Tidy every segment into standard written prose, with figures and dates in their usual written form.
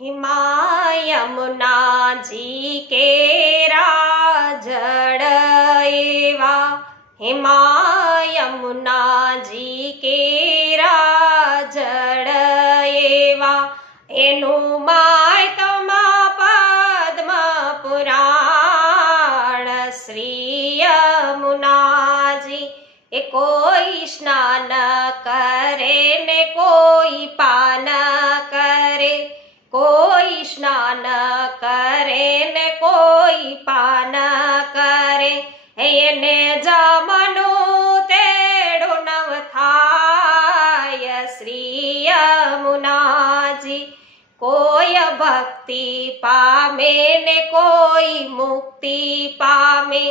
हिमा यमुना जी केरा जड़ एवा, हिमा यमुना जी केरा जड़ एवा, एनु माय तमा पद्म पुराण श्री यमुना जी। ए कोई स्नान करे ने कोई पान करे, कोई स्नान करे ने कोई पान करे, એને જમનું તેડું નવ થાય શ્રી યમુનાજી। કોઈ ભક્તિ પામે ને કોઈ મુક્તિ પામે,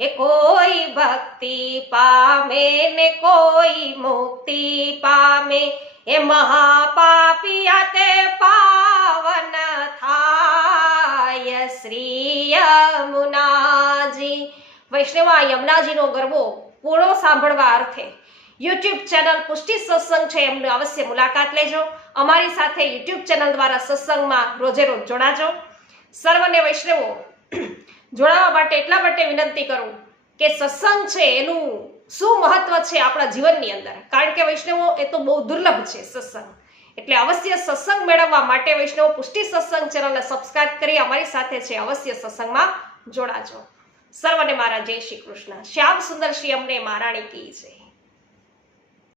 એ કોઈ ભક્તિ પામે ને કોઈ મુક્તિ પામે, એ મહાપાપિયા તે પાવન થાય શ્રી યમુનાજી। વૈષ્ણવ યમુનાજીનો ગરબો પૂરો સાંભળવા અર્થે યુટ્યુબ ચેનલ પુષ્ટિ સત્સંગ છે એમની અવશ્ય મુલાકાત લેજો। અમારી સાથે યુટ્યુબ ચેનલ દ્વારા સત્સંગમાં રોજે રોજ જોડાજો। સર્વને વૈષ્ણવો જોડાવા માટે એટલા માટે વિનંતી કરું કે સત્સંગ છે એનું શું મહત્વ છે આપણા જીવનની અંદર, કારણ કે વૈષ્ણવો એ તો બહુ દુર્લભ છે સત્સંગ, એટલે અવશ્ય સત્સંગ મેળવવા માટે વૈષ્ણવો પુષ્ટિ સત્સંગ ચેનલને સબસ્ક્રાઇબ કરી અમારી સાથે છે અવશ્ય સત્સંગમાં જોડાજો। સર્વને મારા જય શ્રી કૃષ્ણ। શ્યામ સુંદર શ્રી અમને મહારાણી કી જય।